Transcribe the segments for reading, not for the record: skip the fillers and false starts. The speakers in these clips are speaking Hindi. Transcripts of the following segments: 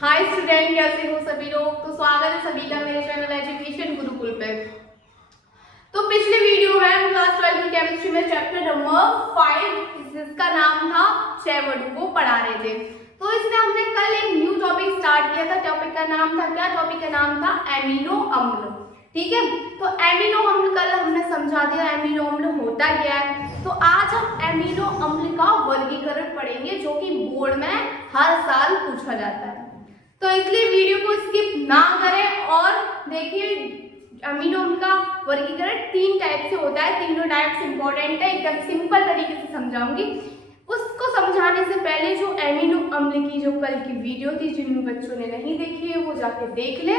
हाय स्टूडेंट, कैसे हो सभी लोग। तो स्वागत है सभी का मेरे चैनल एजुकेशन गुरुकुल पे। तो पिछले वीडियो में हम क्लास 12 की केमिस्ट्री में चैप्टर नंबर 5 जिसका नाम था चैवडू को पढ़ा रहे थे। तो इसमें हमने कल एक न्यू टॉपिक स्टार्ट किया था। टॉपिक का नाम था क्या? टॉपिक का नाम था एमिनो अम्ल। ठीक है, तो एमिनो अम्ल कल हमने समझा दिया एमिनो अम्ल होता क्या है। तो आज हम एमिनो अम्ल का वर्गीकरण पढ़ेंगे जो कि बोर्ड में हर साल पूछा जाता है। तो इसलिए वीडियो को स्किप ना करें और देखिए अमीनो अम्ल का वर्गीकरण 3 टाइप से होता है। तीनों टाइप्स इंपॉर्टेंट है, एकदम सिंपल तरीके से समझाऊंगी। उसको समझाने से पहले जो एमिनो अम्ल की जो कल की वीडियो थी, जिन बच्चों ने नहीं देखी है वो जाके देख ले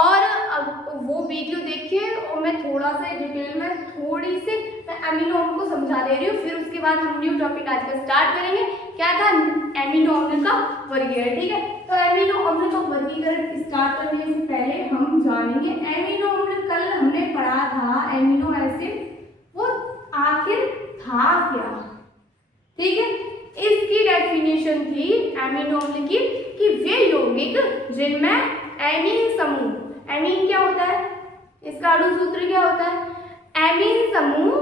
और अब वो वीडियो देखिए। और मैं थोड़ा सा डिटेल में थोड़ी सी एमिनो अम्ल को समझा दे रही हूँ, फिर उसके बाद हम न्यू टॉपिक आज का स्टार्ट करेंगे। क्या था? एमिनो अम्ल का वर्गीकरण। ठीक है, तो एमिनो अम्ल का वर्गीकरण स्टार्ट करने से पहले हम जानेंगे एमिनो अम्ल कल हमने पढ़ा था एमिनो एसिड, वो आखिर था क्या। ठीक है, इसकी डेफिनेशन थी एमिनो अम्ल की कि वे यौगिक जिनमें एमीन समूह, एमीन क्या होता है, इसका अणु सूत्र क्या होता है? एमीन समूह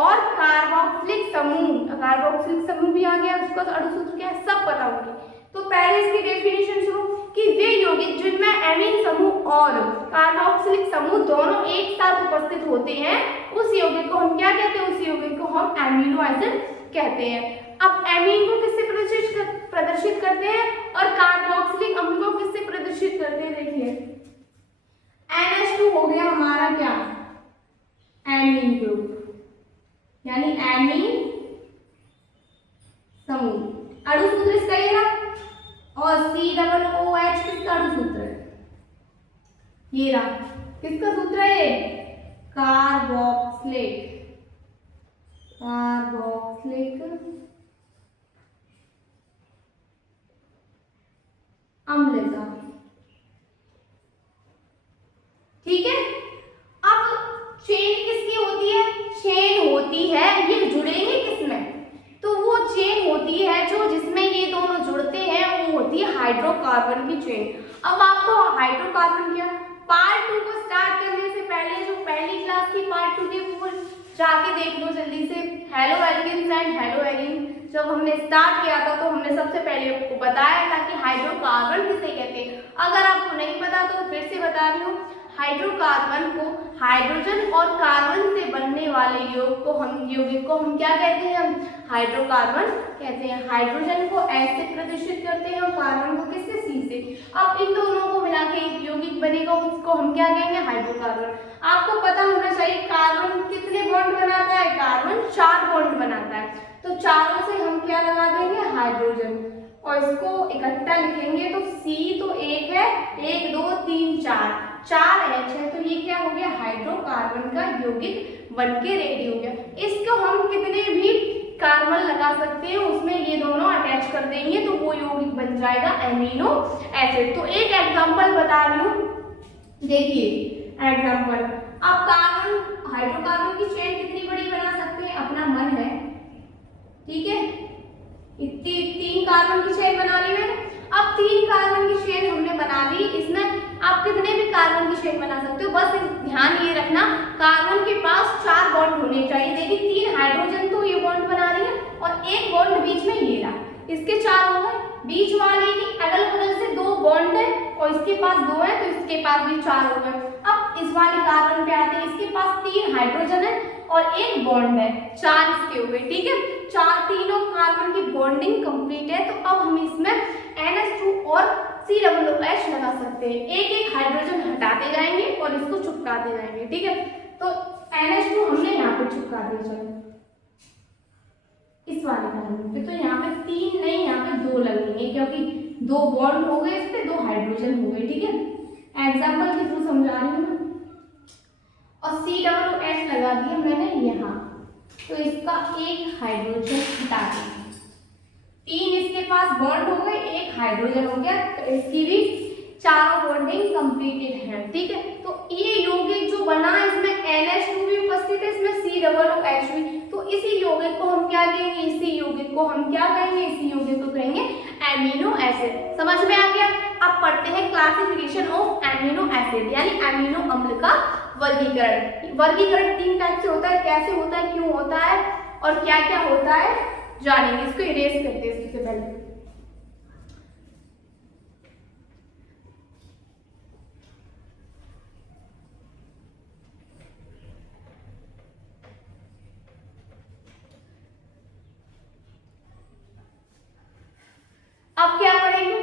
और कार्बोक्सिलिक समूह, कार्बोक्सिलिक समूह भी आ गया, उसका अणु सूत्र क्या है सब पता होगी। तो पहले इसकी डेफिनेशन सुनो कि वे यौगिक जिनमें एमीन समूह और कार्बोक्सिलिक समूह दोनों एक साथ उपस्थित होते हैं उस यौगिक को हम क्या कहते हैं? उस यौगिक को हम एमिनो एसिड कहते हैं। अब एमीन को किससे प्रदर्शित करते हैं और कार्बोक्सिलिक अम्ल को किससे प्रदर्शित करते हैं? देखिए NH2 हो गया हमारा क्या? एमीन ग्रुप, यानी एमीन समूह। अणु सूत्र इसका ये रहा और COOH किसका अणु सूत्र है? ये रहा, किसका सूत्र है ये? कार्बोक्सिलिक, कार्बोक्सिलिक अम्ल का। ठीक है, अब चेन किसकी होती है? चेन होती है, ये जुड़ेंगे किसमें? तो वो चेन होती है जो जिसमें ये दोनों जुड़ते हैं वो होती है हाइड्रोकार्बन की चेन। अब आपको हाइड्रोकार्बन क्या, पार्ट 2 को स्टार्ट करने से पहले जो पहली क्लास की पार्ट 2 थी वो जाके देख लो जल्दी से। Haloalkanes and haloarene जब हमने स्टार्ट किया था तो हमने सबसे पहले आपको बताया था कि हाइड्रोकार्बन किसे कहते हैं। अगर आपको नहीं पता तो फिर से बता रही हूँ, हाइड्रोकार्बन को हाइड्रोजन और कार्बन से बनने वाले यौगिक को हम क्या कहते हैं? हम हाइड्रोकार्बन कहते हैं। हाइड्रोजन को S से प्रदर्शित करते हैं और कार्बन को किससे? C से। अब इन दोनों को मिला के एक यौगिक बनेगा, उसको हम क्या कहेंगे? हाइड्रोकार्बन। आपको पता होना चाहिए कार्बन कितने बॉन्ड बनाता है? कार्बन 4 बॉन्ड बनाता है। तो चारों से हम क्या लगा देंगे? हाइड्रोजन, और इसको इकट्ठा लिखेंगे तो C तो एक है, 1 2 3 4 H है, तो ये क्या हो गया? हाइड्रोकार्बन का यौगिक बनके रेडी हो गया। इसको हम कितने भी कार्बन लगा सकते हैं, उसमें ये दोनों अटैच कर देंगे तो वो यौगिक बन जाएगा एमिनो एसिड। तो एक एग्जांपल बता रही हूँ, देखिए एग्जांपल। अब कार्बन, हाइड्रोकार्बन की चेन कितनी बड़ी बना सकते हैं? अपना मन है। ठीक है, इतनी 3 कार्बन की चेन बना ली मैंने। अब 3 कार्बन की चेन हमने बना ली, इसमें आप कितने भी कार्बन की चेन बना सकते हो, बस ध्यान ये रखना कार्बन के पास 4 बॉन्ड होने चाहिए। देखिए 3 हाइड्रोजन तो ये बॉन्ड बना रही है और एक बॉन्ड बीच में ये रहा, इसके 4 हो गए। बीच वाले की अगल बगल से 2 बॉन्ड है और इसके पास 2 है तो इसके पास भी 4 हो गए। अब इस वाले कार्बन पे आते हैं, इसके पास 3 हाइड्रोजन है और एक बॉन्ड है, 4 इसके हो गए। ठीक है, तीनों कार्बन की बॉन्डिंग कंप्लीट है। तो अब हम इसमें NH2 और COOH लगा सकते हैं। एक एक हाइड्रोजन हटाते जाएंगे और इसको चिपकाते जाएंगे। ठीक है, तो NH2 हमने यहाँ पे चिपका दिया, चलो इस वाले कार्बन पे। तो यहाँ पे 3 नहीं, यहाँ पे 2 लगेंगे क्योंकि 2 बॉन्ड हो गए, इस पे 2 हाइड्रोजन हो गए। ठीक है, एग्जाम्पल के थ्रू समझा रही हूँ। और COOH लगा दिया मैंने यहाँ, तो इसका एक हाइड्रोजन हटा देंगे। 3 इसके पास बॉन्ड हो गए, एक हाइड्रोजन हो गया, तो इसकी भी चारों बॉन्डिंग कंप्लीटेड है। ठीक है, तो ये यौगिक जो बना इसमें NH2 भी उपस्थित है, इसमें COOH भी। तो इसी यौगिक को हम क्या कहेंगे? इसी यौगिक को हम क्या कहेंगे? इसी यौगिक को कहेंगे एमिनो एसिड। समझ में आ गया? अब पढ़ते हैं क्लासिफिकेशन ऑफ एमिनो एसिड, यानी एमिनो अम्ल का वर्गीकरण। वर्गीकरण 3 टाइप से होता है, कैसे होता है, क्यों होता है और क्या क्या होता है जानेंगे। इसको इरेज करते हैं सबसे पहले। अब क्या पढ़ेंगे,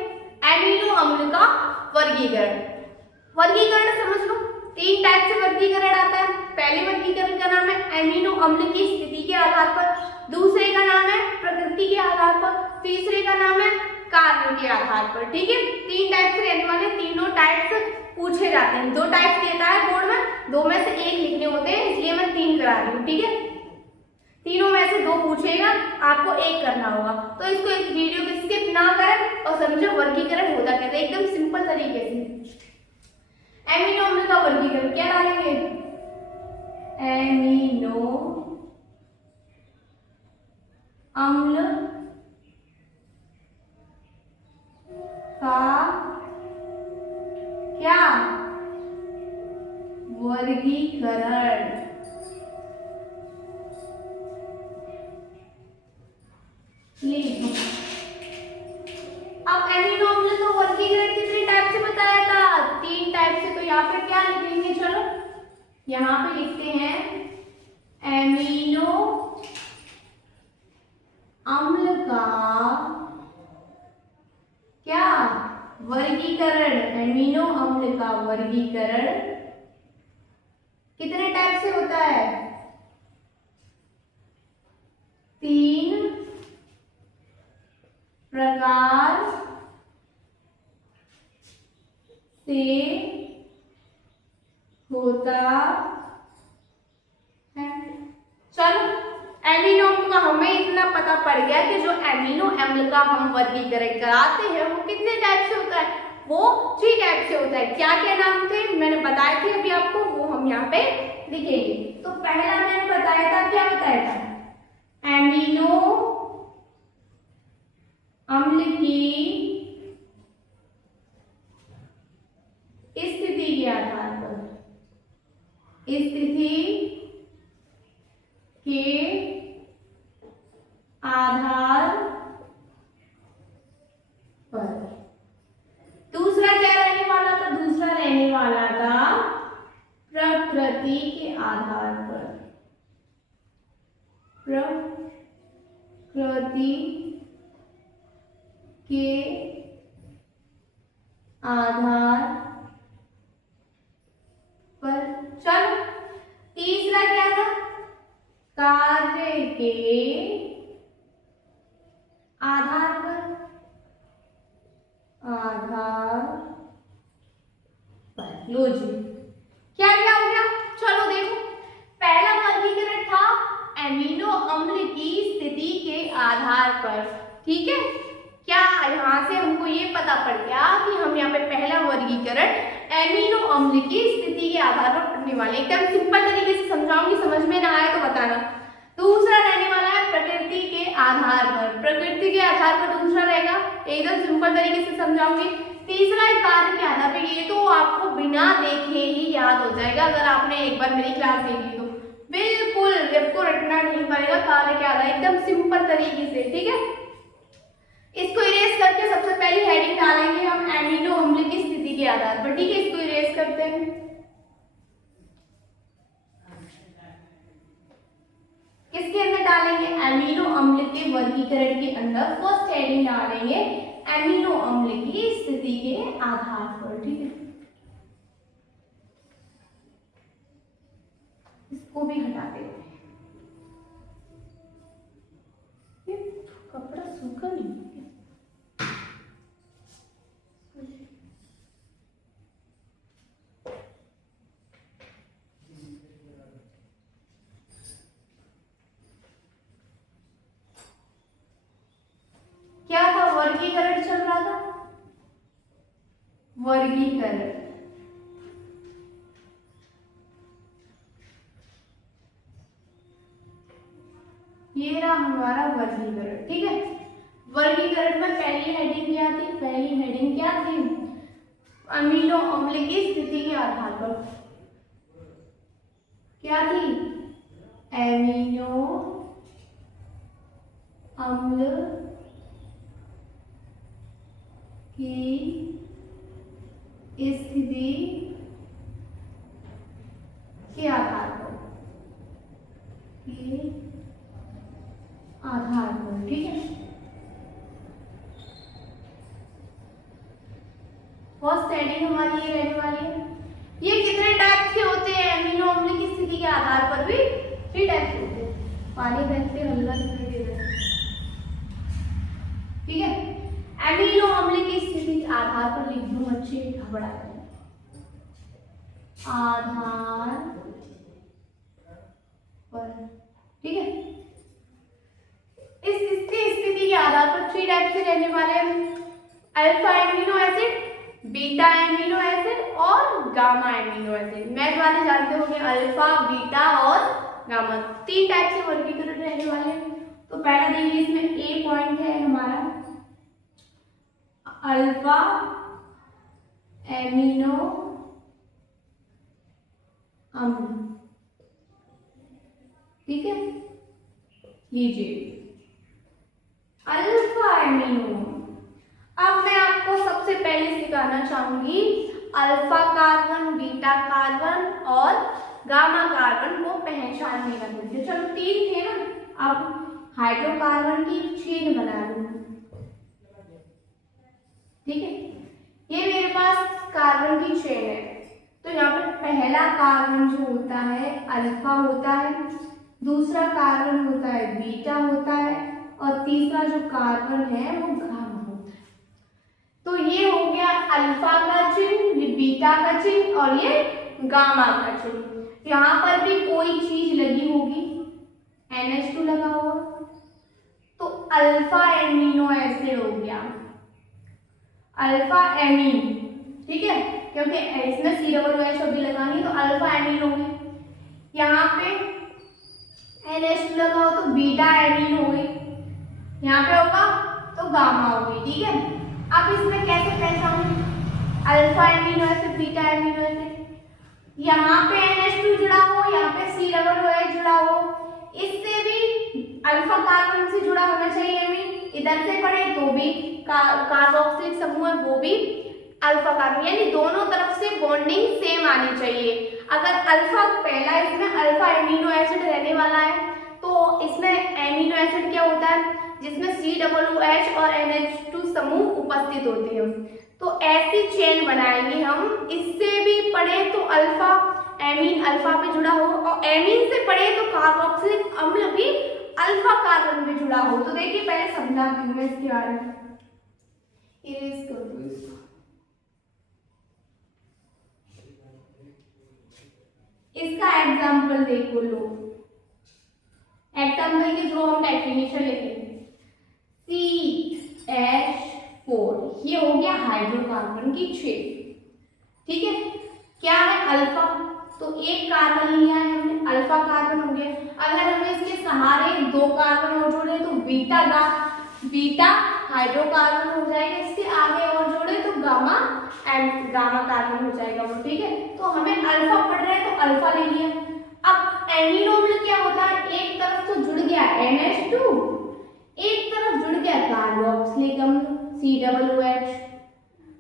एमिनो अम्ल का वर्गीकरण। वर्गीकरण समझ लो, 3 टाइप से वर्गीकरण आता है। पहले वर्गीकरण का नाम है एमिनो अम्ल की स्थिति के आधार पर, दूसरे का नाम है प्रकृति के आधार पर, तीसरे का नाम है कार्य के आधार पर। ठीक है, 3 टाइप से रहने वाले, तीनों टाइप्स पूछे जाते हैं। 2 टाइप्स देता है बोर्ड में, 2 में से 1 लिखने होते हैं, इसलिए मैं 3 करा रही हूँ। ठीक है, तीनों में से 2 पूछेगा, आपको 1 करना होगा। तो इसको इस वीडियो को स्किप ना करें और समझो वर्गीकरण होता कैसे, एकदम सिंपल तरीके से। एमिनो अम्ल का वर्गीकरण क्या डालेंगे, एमिनो अम्ल का क्या वर्गीकरण। अब एमिनो अम्ल का वर्गीकरण कितने टाइप से बताया था, 3 टाइप से। तो यहाँ पे क्या लिखेंगे, चलो यहाँ पे लिखते हैं एमिनो अम्ल का क्या वर्गीकरण। एमिनो अम्ल का वर्गीकरण कितने टाइप से होता है, 3 प्रकार से होता है। चलो, एमिनो अम्ल का हमें इतना पता पड़ गया कि जो एमिनो अम्ल का हम वर्गीकरण कराते हैं वो कितने टाइप से होता है, वो 3 टाइप से होता है। क्या क्या नाम थे मैंने बताए थे अभी आपको, वो हम यहाँ पे लिखेंगे। तो पहला मैंने बताया था, क्या बताया था, एमिनो अम्ल की स्थिति के आधार पर, स्थिति के आधार पर। दूसरा क्या रहने वाला था, दूसरा रहने वाला था प्रकृति के आधार पर, प्रकृति के आधार पर। चलो, तीसरा क्या था, कार्य के आधार पर, आधार पर। लो जी, क्या क्या हो गया, चलो देखो। पहला वर्गीकरण था एमिनो अम्ल की स्थिति के आधार पर। ठीक है, क्या यहाँ से हमको ये पता पड़ गया कि हम यहाँ पे पहला वर्गीकरण एमिनो अम्ल की स्थिति के आधार पर पढ़ने वाले। एकदम सिंपल तरीके से समझाऊंगी, समझ में ना आए तो बताना। दूसरा रहने वाला है प्रकृति के आधार पर, प्रकृति के आधार पर दूसरा रहेगा, एकदम सिंपल तरीके से समझाऊंगी। तीसरा है कार्य के आधार पर, ये तो आपको बिना देखे ही याद हो जाएगा अगर आपने एक बार मेरी क्लास देख ली तो। बिल्कुल आपको रटना नहीं पड़ेगा, कार्य के आधार, एकदम सिंपल तरीके से। ठीक है, इसको इरेज करके सबसे पहली हेडिंग डालेंगे हम एमिनो अम्ल की स्थिति के आधार पर। ठीक है, इसको इरेज करते हैं। किसके अंदर डालेंगे, एमिनो अम्ल के वर्गीकरण के अंदर फर्स्ट हेडिंग डालेंगे एमिनो अम्ल की स्थिति के आधार पर। ठीक है, इसको भी हटा देते हैं, कपड़ा सूखा नहीं। क्या था, वर्गीकरण चल रहा था, वर्गीकरण। ये रहा हमारा वर्गीकरण। ठीक है, वर्गीकरण में पहली हेडिंग क्या थी, पहली हेडिंग क्या थी, अमीनो अम्ल की स्थिति के आधार पर क्या थी? एमिनो अम्ल की स्थिति के आधार पर ठीक है। फर्स्ट हेडिंग हमारी ये रहने वाली है। ये कितने टाइप के होते हैं? एमिनो अम्ल की स्थिति के आधार पर भी 3 टाइप के होते हैं। पानी बहते हल्ला दिखाई दे रहा है, ठीक है। एमिनो अम्ल की स्थिति के आधार पर लिख दूं, अच्छे घबरा कर, आधार पर, ठीक है। इस स्थिति के आधार पर 3 टाइप से रहने वाले हैं, alpha amino acid, beta amino acid और गामा एमिनो एसिड। मैथ वाले जानते होंगे अल्फा, बीटा और गामा, 3 टाइप से वर्गीकरण रहने वाले हैं। तो पहला देखिए, इसमें ए पॉइंट है हमारा अल्फा एमिनो अम्ल, ठीक है। लीजिए अल्फा एमिनो। अब मैं आपको सबसे पहले सिखाना चाहूंगी अल्फा कार्बन, बीटा कार्बन और गामा कार्बन को पहचानने का तरीका। चलो 3 थे ना, अब हाइड्रोकार्बन की चेन बना लूंगी, ठीक है। ये मेरे पास कार्बन की चेन है, तो यहाँ पे पहला कार्बन जो होता है अल्फा होता है, दूसरा कार्बन होता है बीटा होता है और तीसरा जो कार्बन है वो गामा होता है। तो ये हो गया अल्फा का चिन्ह, ये बीटा का चिन्ह और ये गामा का चिन्ह। यहाँ पर भी कोई चीज लगी होगी, NH2 लगा होगा, तो अल्फा एमिनो एसिड हो गया, अल्फा एमीन, ठीक है, क्योंकि इसमें COOH भी लगानी, तो अल्फा एमीन हो गई। यहाँ पे NH2 लगा हो तो बीटा एमीन हो गई, यहाँ पे होगा तो गामा हो गई, ठीक है। अब इसमें कैसे पहचानें alpha amino acid, beta amino acid? यहाँ पे NH2 जुड़ा हो, यहाँ पे COOH जुड़ा हो, इससे भी अल्फा कार्बन से जुड़ा होना चाहिए एमीन, इधर से पढ़े तो भी कार्बोक्सिलिक समूह है वो भी अल्फा कार्बन, यानी दोनों तरफ से बॉन्डिंग सेम आनी चाहिए। अगर अल्फा पहला इसमें अल्फा एमिनो एसिड रहने वाला है तो इसमें एमिनो एसिड क्या होता है जिसमें COOH और NH2 समूह उपस्थित होते हैं। तो ऐसी चेन बनाएंगे हम, इससे भी पढ़े तो अल्फा एमीन अल्फा पे जुड़ा हो और एमीन से पढ़े तो कार्बोक्सिलिक अम्ल भी अल्फा कार्बन में जुड़ा हो। तो देखिए पहले समझाती हूँ मैं इसके बारे में, इरेज कर दो इसको। इसका एग्जाम्पल देखो लो, एग्जाम्पल के थ्रू हम डेफिनेशन लिखेंगे। CH4 ये हो गया हाइड्रोकार्बन की चेन, ठीक है। क्या है अल्फा, तो एक कार्बन लिया है हमने, अल्फा कार्बन हो गया। अगर हमें इसके सहारे 2 कार्बन और जोड़े तो बीटा हाइड्रोकार्बन हो जाएगा, इसके आगे और जोड़े तो गामा कार्बन हो जाएगा वो, ठीक है। तो हमें अल्फा पढ़ रहे हैं तो अल्फा ले लिया। अब एमिनो अम्ल क्या होता है, एक तरफ तो जुड़ गया NH2, एक तरफ जुड़ गया कार्बोक्सिलिक अम्ल COOH।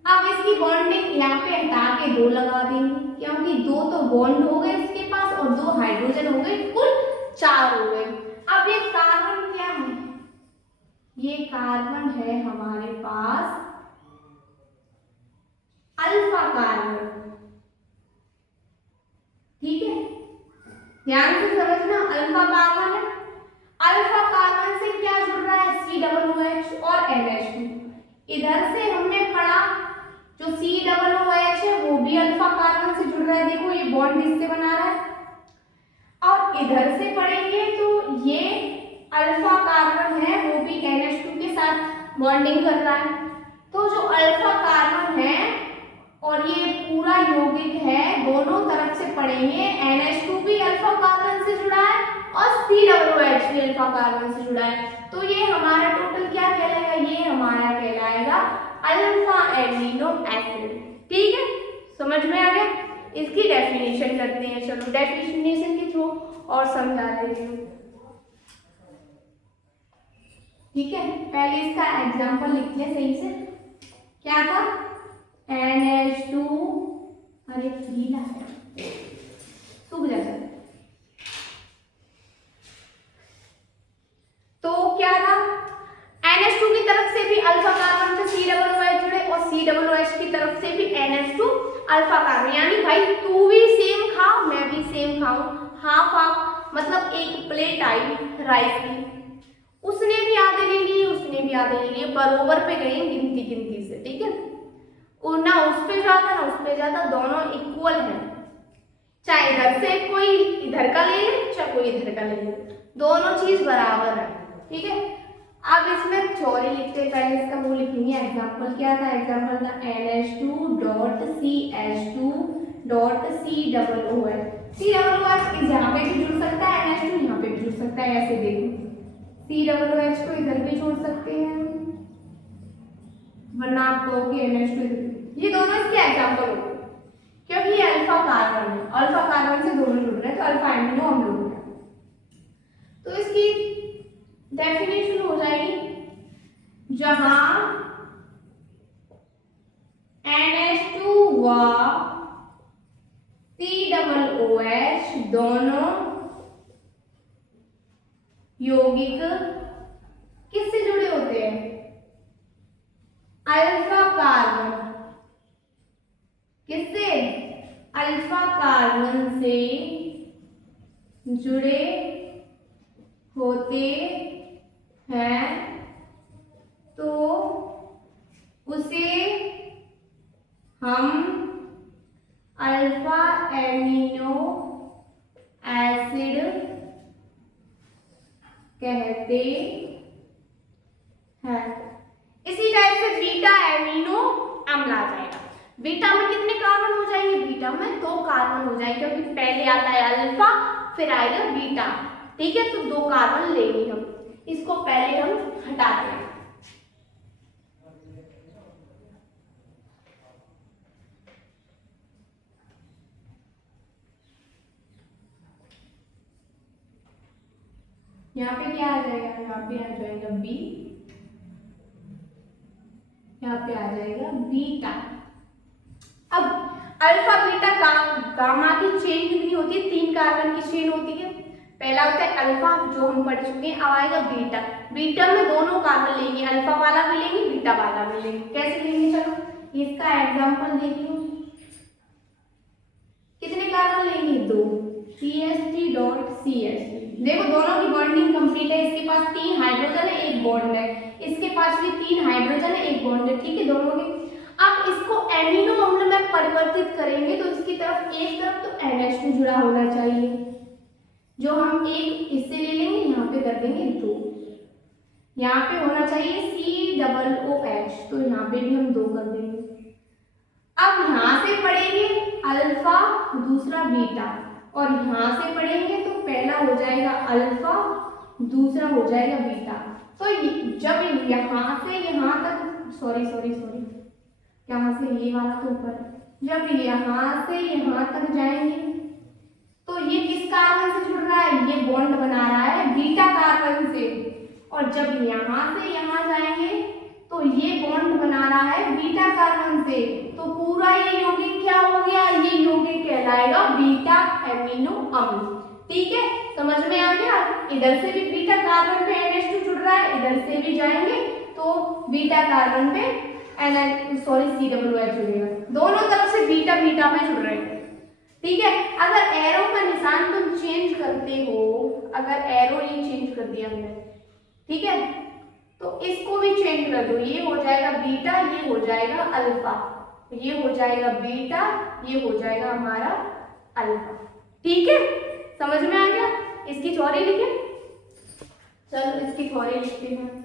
अब इसकी बॉन्डिंग यहाँ पे हटा के 2 लगा देंगे, क्योंकि 2 तो बॉन्ड हो गए इसके पास और 2 हाइड्रोजन हो गए, कुल 4 हो गए। अब ये कार्बन क्या है, ये कार्बन है हमारे पास अल्फा कार्बन, ठीक है। ध्यान से समझना, अल्फा कार्बन है, अल्फा कार्बन से क्या जुड़ रहा है COOH और NH2। इधर से हमने पढ़ा जो COOH है वो भी अल्फा कार्बन से जुड़ रहा है, देखो ये बॉन्ड इससे बना रहा है। और इधर से पढ़ेंगे तो ये अल्फा कार्बन है वो भी NH2 के साथ बॉन्डिंग कर रहा है। तो जो अल्फा कार्बन है और ये पूरा यौगिक है, दोनों तरफ से पढ़ेंगे, NH2 भी अल्फा कार्बन से जुड़ा है और COOH भी अल्फा कार्बन से जुड़ा है। तो ये हमारा टोटल क्या कहलाएगा, ये हमारा कहलाएगा अल्फा एमिनो एसिड, ठीक है, समझ में आ गया। इसकी डेफिनेशन करते हैं, चलो डेफिनेशन के थ्रू और समझा देती हूँ। ठीक है, पहले इसका एग्जांपल लिख लें सही से। क्या था, NH2, अरे गीला है सूख जाता है। तो क्या था, NH2 की तरफ से भी अल्फा कार्बन से COOH जुड़े और COOH की तरफ से भी NH2 अल्फा कार्बन, यानी भाई तू भी सेम खा मैं भी सेम खाऊं, हाफ हाफ, मतलब एक प्लेट आई राइस की, उसने भी आधे ले लिए उसने भी आधे ले लिए, बरोबर पे गए गिनती गिनती से। ठीक है, और ना उस पे ज्यादा ना उस पे ज्यादा, दोनों इक्वल है, चाहे इधर से कोई इधर का ले ले चाहे कोई इधर का ले ले, दोनों चीज बराबर है। ठीक है, अब इसमें थ्योरी लिखते हैं, पहले इसका वो लिखेंगे एग्जांपल। क्या था एग्जांपल था NH2.CH2.COOH। COOH यहाँ पे भी जुड़ सकता है, NH2 यहाँ पे भी जुड़ सकता है, ऐसे देखो COOH को इधर भी जोड़ सकते हैं, वरना आप कहोगे NH2, ये दोनों इसके एग्जांपल होंगे क्योंकि ये अल्फा कार्बन है, अल्फा कार्बन से दोनों जुड़ रहे हैं तो अल्फा एमिनो अम्ल हो गया। तो इसकी डेफिनेशन हो जाएगी, जहां NH2 व COOH दोनों यौगिक किससे जुड़े होते हैं, अल्फा कार्बन, किससे, अल्फा कार्बन से जुड़े होते हैं, तो उसे हम अल्फा एमिनो एसिड कहते हैं। इसी टाइप से बीटा एमिनो अम्ल आ जाएगा। बीटा में कितने कार्बन हो जाएंगे, बीटा में 2 कार्बन हो जाएंगे, क्योंकि पहले आता है अल्फा फिर आएगा बीटा। ठीक है, तो 2 कार्बन लेंगे हम, इसको पहले हम हटाते हैं। यहाँ पे क्या आ जाएगा, यहाँ पे आ जाएगा बी, यहाँ पे आ जाएगा बीटा। अब अल्फा बीटा गामा की चेन कितनी होती है, 3 कार्बन की चेन होती है। पहला होता है अल्फा जो हम पढ़ चुके हैं, अब आएगा बीटा। बीटा में दोनों कार्बन लेंगे, अल्फा वाला भी लेंगे बीटा वाला भी लेंगे। कैसे लेंगे, चलो इसका एग्जांपल देख लो। कितने कार्बन लेंगे, 2, CH3.CH3। देखो दोनों की बॉन्डिंग कंप्लीट है, इसके पास 3 हाइड्रोजन है 1 बॉन्ड है, इसके पास भी 3 हाइड्रोजन है 1 बॉन्ड है। ठीक है, दोनों के। अब इसको एमिनो अम्ल में परिवर्तित करेंगे तो इसकी तरफ एक तरफ तो NH2 जुड़ा होना चाहिए, जो हम एक इससे ले लेंगे, यहाँ पे कर देंगे 2, यहाँ पे होना चाहिए COOH, तो यहाँ पे भी हम 2 कर देंगे। अब यहाँ से पढ़ेंगे अल्फा दूसरा बीटा, और यहाँ से पढ़ेंगे तो पहला हो जाएगा अल्फा दूसरा हो जाएगा बीटा। तो जब यहाँ से यहाँ तक, सॉरी यहाँ से ये वाला तो ऊपर, जब यहाँ से यहाँ तक जाएंगे तो ये किस कार्बन से जुड़ रहा है, ये बॉन्ड बना रहा है बीटा कार्बन से, और जब यहाँ से यहाँ जाएंगे तो ये बॉन्ड बना रहा है बीटा कार्बन से, तो पूरा ये यौगिक क्या हो गया, ये यौगिक कहलाएगा बीटा एमिनो अम्ल। ठीक है, समझ में आ गया। इधर से भी बीटा कार्बन पे NH2 जुड़ रहा है, इधर से भी जाएंगे तो बीटा कार्बन पे COOH जुड़ेगा, दोनों तरफ से बीटा बीटा पे जुड़ रहे हैं। ठीक है, अगर एरो का निशान तुम चेंज करते हो, अगर एरो ये चेंज कर दिया हमने, ठीक है, तो इसको भी चेंज कर दो, ये हो जाएगा बीटा, ये हो जाएगा अल्फा, ये हो जाएगा बीटा, ये हो जाएगा हमारा अल्फा। ठीक है, समझ में आ गया। इसकी थ्योरी लिखे, चलो इसकी थ्योरी लिखते हैं।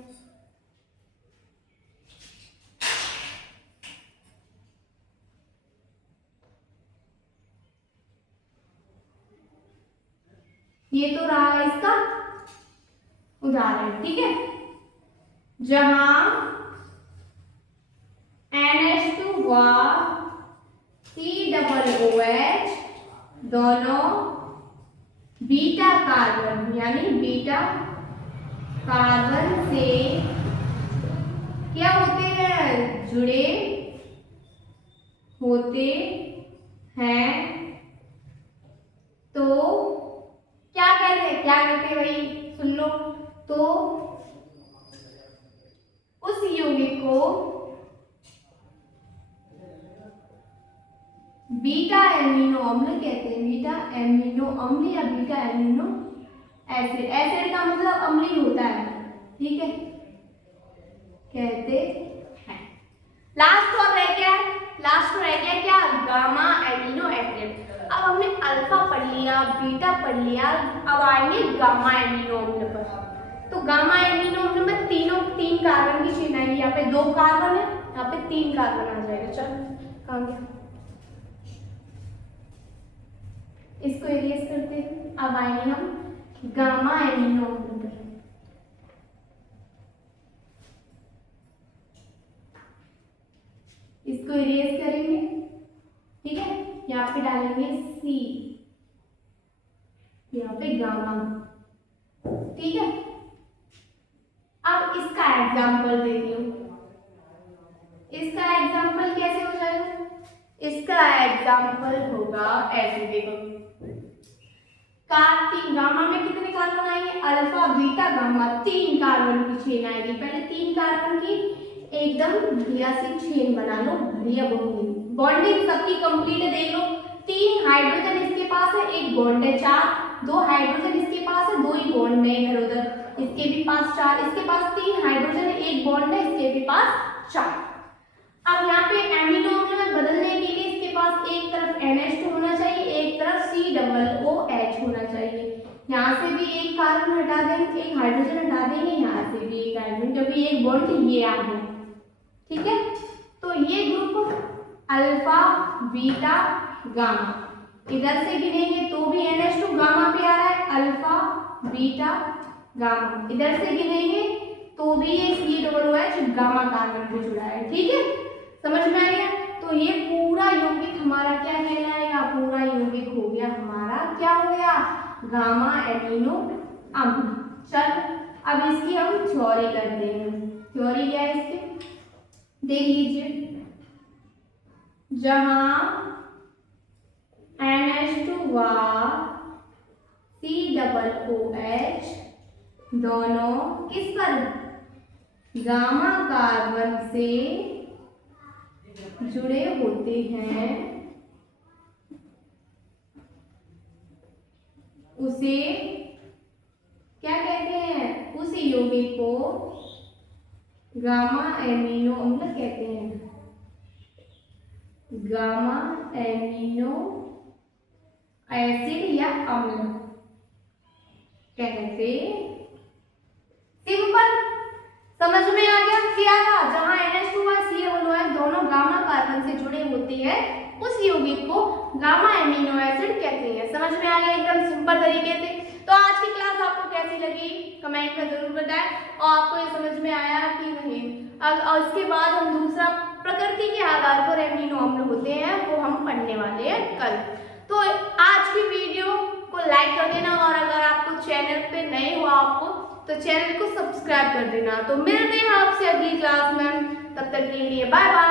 ये तो रहा इसका उदाहरण। ठीक है, जहां NH2 व COOH दोनों बीटा कार्बन यानी बीटा कार्बन से क्या होते हैं, जुड़े होते हैं। तो क्या कहते हैं, क्या कहते हैं भाई, सुन लो। तो उस यौगिक को बीटा एमिनो अम्ल कहते हैं। बीटा एमिनो अम्ल या बीटा एमिनो एसिड। एसिड का मतलब अम्ल ही होता है, ठीक है, कहते हैं। लास्ट और रह गया, लास्ट रह गया क्या, गामा एमिनो एसिड। अब हमने अल्फा पढ़ लिया, बीटा पढ़ लिया, अब आएंगे गामा एमिनो अम्ल पर। तो गामा एमिनो अम्ल में तीन कार्बन की चेन आएगी। यहाँ पे 2 कार्बन है, यहाँ पे 3 कार्बन आ जाएगा। चलो कहाँ गया, इसको इरेज करते हैं। अब आएंगे हम गामा एमिनो अम्ल पर। इसको इरेज करेंगे, ठीक है। यहाँ पे डालेंगे C, यहाँ पे गामा, ठीक है। अब इसका एग्जाम्पल देख लो। इसका एग्जाम्पल कैसे हो जाएगा, इसका एग्जाम्पल होगा ऐसे, देखो गामा में कितने कार्बन आएंगे, अल्फा बीटा गामा, 3 कार्बन की चेन आएगी। पहले 3 कार्बन की एकदम बढ़िया सी चेन बना लो, बढ़िया बॉन्डिंग सबकी कंप्लीट है। देख लो 3 हाइड्रोजन इसके पास है, 1 बॉन्ड है, 4, 2 हाइड्रोजन इसके पास है, 2 ही बॉन्ड है इधर उधर। इसके भी पास 4, इसके पास 3 हाइड्रोजन है, 1 बॉन्ड है, इसके भी पास 4। अब यहाँ पे एमिनो अम्ल में बदलने के लिए इसके पास एक तरफ NH2 होना चाहिए, एक तरफ COOH होना चाहिए। यहाँ से भी एक कार्बन हटा देंगे, एक हाइड्रोजन हटा देंगे, यहाँ से भी एक हाइड्रोजन, क्योंकि एक बॉन्ड ये आ गया, ठीक है। तो ये ग्रुप अल्फा बीटा गामा, इधर से गिनेंगे तो भी NH2 गामा पे आ रहा है, अल्फा बीटा गामा। इधर से गिनेंगे तो भी ये COOH गामा कार्बन को जुड़ा है, ठीक है, समझ में आ गया। तो ये पूरा यौगिक हमारा क्या कहलाएगा, पूरा यौगिक हो गया हमारा, क्या हो गया, गामा एमिनो अम्ल। चल अब इसकी हम थ्योरी करते हैं। थ्योरी क्या है इसकी, देख लीजिए। जहां NH2 व COOH दोनों किस पर, गामा कार्बन से जुड़े होते हैं, उसे क्या कहते हैं, उस यौगिक को गामा एमिनो अम्ल कहते हैं। गामा एमिनो एसिड या अम्ल कहते। सिंपल, समझ में आ गया, क्या था, जहां NH2 और COOH दोनों गामा कार्बन से जुड़े होते हैं, उस यौगिक को गामा एमिनो एसिड कहते हैं। समझ में आ गया एकदम सिंपल तरीके से। तो आज की क्लास आपको कैसी लगी कमेंट में जरूर बताएं, और आपको ये समझ में आया कि नहीं। और इसके बाद हम दूसरा प्रकृति के आधार पर एमिनो अम्ल होते हैं वो हम पढ़ने वाले हैं कल। तो आज की वीडियो को लाइक कर देना, और अगर आपको चैनल पे नए हो आपको तो चैनल को सब्सक्राइब कर देना। तो मिलते हैं आपसे अगली क्लास में, तब तक के लिए बाय बाय।